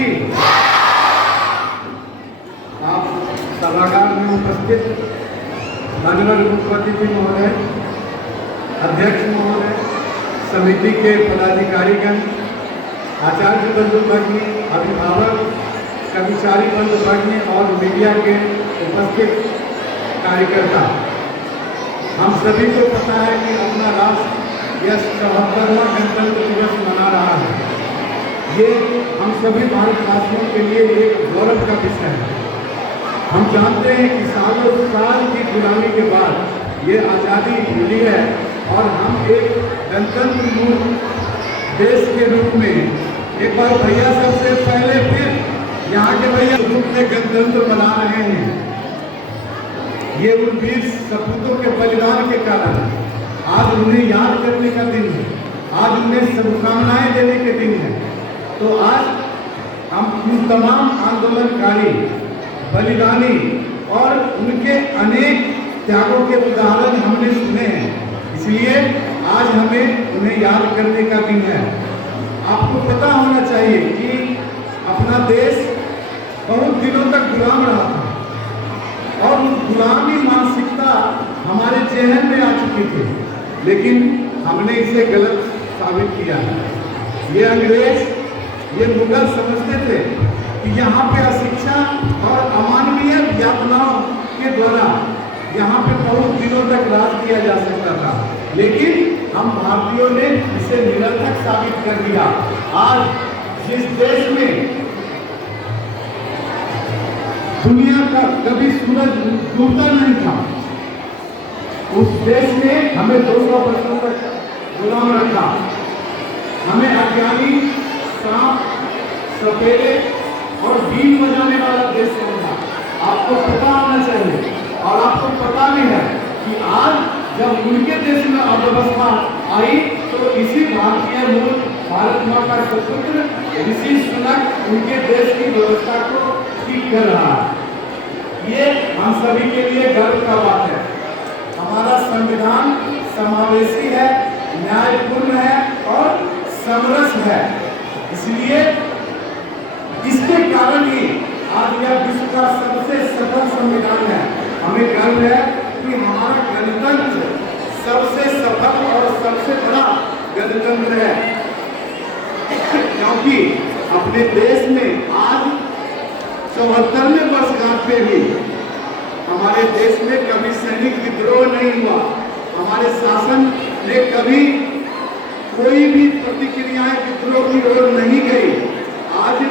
की। आप सभागार में उपस्थित माननीय मुख्यमंत्री जी महोदय, अध्यक्ष महोदय, समिति के पदाधिकारीगण, आचार्य बंधुभगिनी, अभिभावक, कर्मचारी बंधुभगिनी और मीडिया के उपस्थित कार्यकर्ता, हम सभी को पता है कि अपना राष्ट्र यह 74वां गणतंत्र दिवस मना रहा है। ये हम सभी भारतवासियों के लिए एक गौरव का विषय है। हम जानते हैं कि सालों साल की गुलामी के बाद ये आज़ादी मिली है और हम एक गणतंत्र देश के रूप में एक बार भैया सबसे पहले फिर यहाँ के भैया रूप में गणतंत्र मना रहे हैं। ये उन वीर सपूतों के बलिदान के कारण आज उन्हें याद करने का दिन है, आज उन्हें शुभकामनाएं देने के दिन है। तो आज हम उन तमाम आंदोलनकारी, बलिदानी और उनके अनेक त्यागों के उदाहरण हमने सुने हैं, इसलिए आज हमें उन्हें याद करने का दिन है। आपको पता होना चाहिए कि अपना देश बहुत दिनों तक गुलाम रहा था और उस गुलामी मानसिकता हमारे जहन में आ चुकी थी, लेकिन हमने इसे गलत साबित किया है। ये अंग्रेज, ये मुगल समझते थे कि यहाँ पे अशिक्षा और अमानवीय यातनाओं के द्वारा यहाँ पे बहुत दिनों तक राज किया जा सकता था, लेकिन हम भारतीयों ने इसे निरर्थक साबित कर दिया। आज जिस देश में दुनिया का कभी सूरज डूबता नहीं था, उस देश ने हमें 200 वर्षों तक गुलाम रखा। हमें अज्ञानी, सांप, सपेरे और बीन बजाने वाला देश समझा। आपको पता होना चाहिए और आपको पता भी है कि आज जब उनके देश में अव्यवस्था आई तो इसी भारतीय मूल भारत माँ का सुपुत्र ऋषि सुनक उनके देश की व्यवस्था को ठीक कर रहा है। ये हम सभी के लिए गर्व का बात है। हमारा संविधान समावेशी है, न्यायपूर्ण है और समरस है, इसलिए इसके कारण ही आज यह विश्व का सबसे सफल संविधान है। हमें गर्व है कि हमारा गणतंत्र सबसे सफल और सबसे बड़ा गणतंत्र है, क्योंकि अपने देश में आज 74वें वर्षगांठ पे भी हमारे देश में कभी सैनिक विद्रोह नहीं हुआ। हमारे शासन ने कभी कोई भी प्रतिक्रियाएं विद्रोह की ओर नहीं गई। आज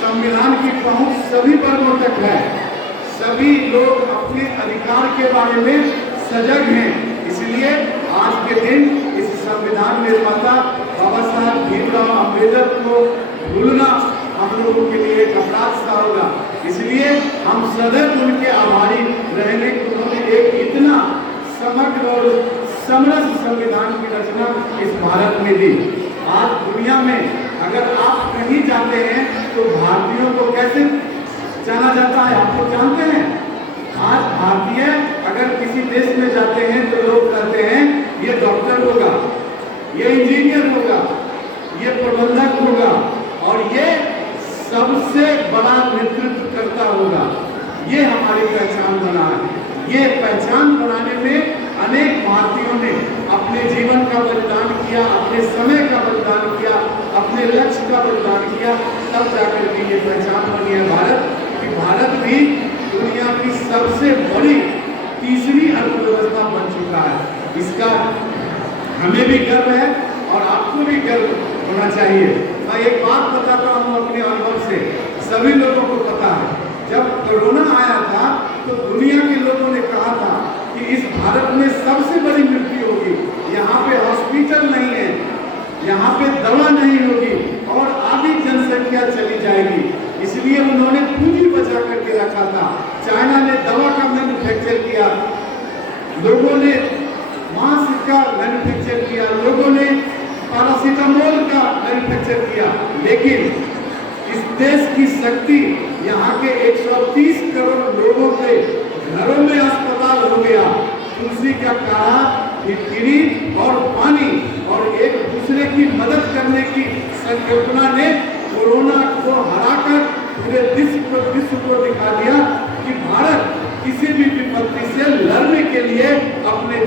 संविधान की पहुंच सभी वर्गों तक है, सभी लोग अपने अधिकार के बारे में सजग हैं, इसलिए आज के दिन इस संविधान निर्माता बाबा साहब भीमराव अम्बेडकर को भूलना हम लोगों के लिए एक अपराध सा होगा। इसलिए हम सदैव उनके आभारी रहने को उन्होंने एक इतना समग्र और समरस संविधान की रचना इस भारत में दी। आज दुनिया में अगर आप कहीं जाते हैं तो भारतीयों को कैसे जाना जाता है, आप लोग जानते हैं। आज भारतीय अगर किसी देश में जाते हैं तो लोग कहते हैं ये डॉक्टर होगा, ये इंजीनियर होगा, ये प्रबंधक होगा और ये सबसे बड़ा नेतृत्व करता होगा। ये हमारी पहचान बना है। ये पहचान बनाने में अनेक भारतीयों ने अपने जीवन का बलिदान किया, अपने समय का बलिदान किया, अपने लक्ष्य का बलिदान किया, तब जाकर के ये पहचान बनी है भारत कि भारत भी दुनिया की सबसे बड़ी तीसरी अर्थव्यवस्था बन चुका है। इसका हमें भी गर्व है और आपको भी गर्व होना चाहिए। मैं एक बात बताता हूँ अपने अनुभव से, सभी लोगों को पता है जब कोरोना आया था तो दुनिया के लोगों ने कहा था कि इस भारत में सबसे बड़ी मृत्यु होगी, यहाँ पे हॉस्पिटल नहीं है, यहाँ पे दवा नहीं होगी और आधी जनसंख्या चली जाएगी। इसलिए उन्होंने पूंजी बचा करके रखा था। चाइना ने दवा का मैन्युफैक्चर किया, लोगों ने मास्क का मैन्युफैक्चर किया, लोगों ने पैरासीटामोल का मैन्युफैक्चर किया, लेकिन इस देश की शक्ति यहाँ के 130 करोड़ लोगों के घरों में अस्पताल हो गया। तुलसी का काढ़ा, फिटकिरी और पानी और एक दूसरे की मदद करने की संकल्पना ने कोरोना को हरा पूरे विश्व को दिखा दिया कि भारत किसी भी विपत्ति से लड़ने के लिए अपने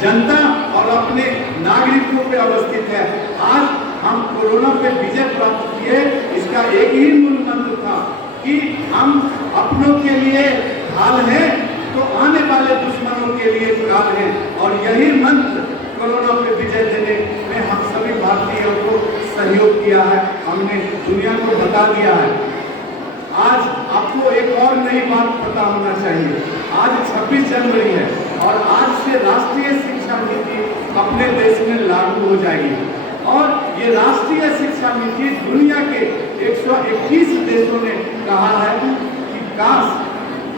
जनता और अपने नागरिकों पे अवस्थित है। आज हम कोरोना पे विजय प्राप्त किए, इसका एक ही मूल मंत्र था कि हम अपनों के लिए ढाल हैं तो आने वाले दुश्मनों के लिए ढाल हैं, और यही मंत्र कोरोना पे विजय देने में हम सभी भारतीयों को सहयोग किया है, हमने दुनिया को बता दिया है। आज आपको एक और नई बात पता होना चाहिए, आज 26 जनवरी है और आज से राष्ट्रीय शिक्षा नीति अपने देश में लागू हो जाएगी, और ये राष्ट्रीय शिक्षा नीति दुनिया के 121 देशों ने कहा है कि काश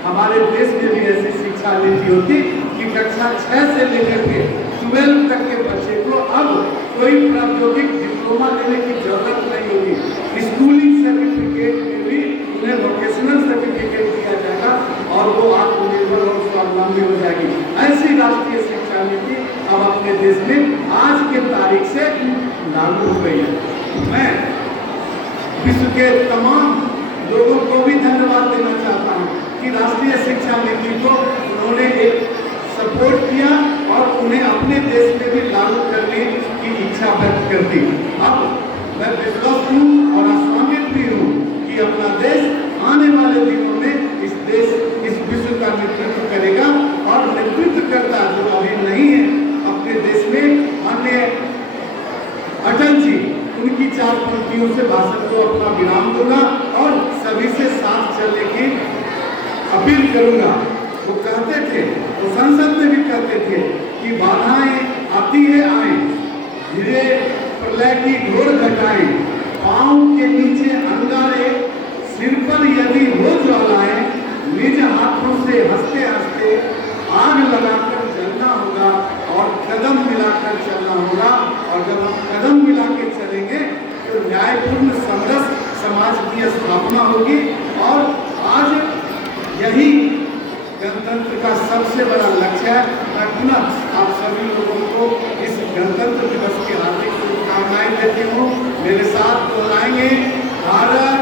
हमारे देश में भी ऐसी शिक्षा नीति होती कि कक्षा 6 से लेकर के 12 तक के बच्चे को अब कोई प्रायोगिक डिप्लोमा लेने की जरूरत नहीं होगी। स्कूलिंग सर्टिफिकेट में भी उन्हें वोकेशनल सर्टिफिकेट दिया जाएगा और वो आत्मनिर्भर और स्वावलंबी हो जाएगी। ऐसी राष्ट्रीय शिक्षा नीति अब अपने देश में आज के तारीख से लागू हो गई है। मैं विश्व के तमाम लोगों को भी धन्यवाद देना चाहता हूँ कि राष्ट्रीय शिक्षा नीति को उन्होंने एक सपोर्ट किया और उन्हें अपने देश में भी लागू करने की इच्छा व्यक्त कर दी। अब मैं विश्वास हूँ और आश्वासित भी हूँ कि अपना देश आने वाले दिनों में इस विश्व का नेतृत्व करेगा, और नेतृत्व करता जो अभी नहीं है अपने देश में अन्य अटल जी, उनकी 4 पंक्तियों से भाषण को अपना विराम दूंगा और सभी से साथ चलने की अपील करूंगा। वो कहते थे, वो संसद में भी कहते थे कि बाधाएं आती है आए, धीरे प्रलय की घोर घटाएं, पांव के नीचे अंगारे, सिर पर यदि हो ज्वालाएं, निज हाथों से हंसते हंसते आग लगाकर जलना होगा और कदम मिलाकर चलना होगा। और जब हम कदम मिला के चलेंगे तो न्यायपूर्ण समरस समाज की स्थापना होगी, और आज यही गणतंत्र का सबसे बड़ा लक्ष्य है। मैं पुनः आप सभी लोगों को इस गणतंत्र दिवस की हार्दिक शुभकामनाएं देती हूँ। मेरे साथ दोहराएंगे, भारत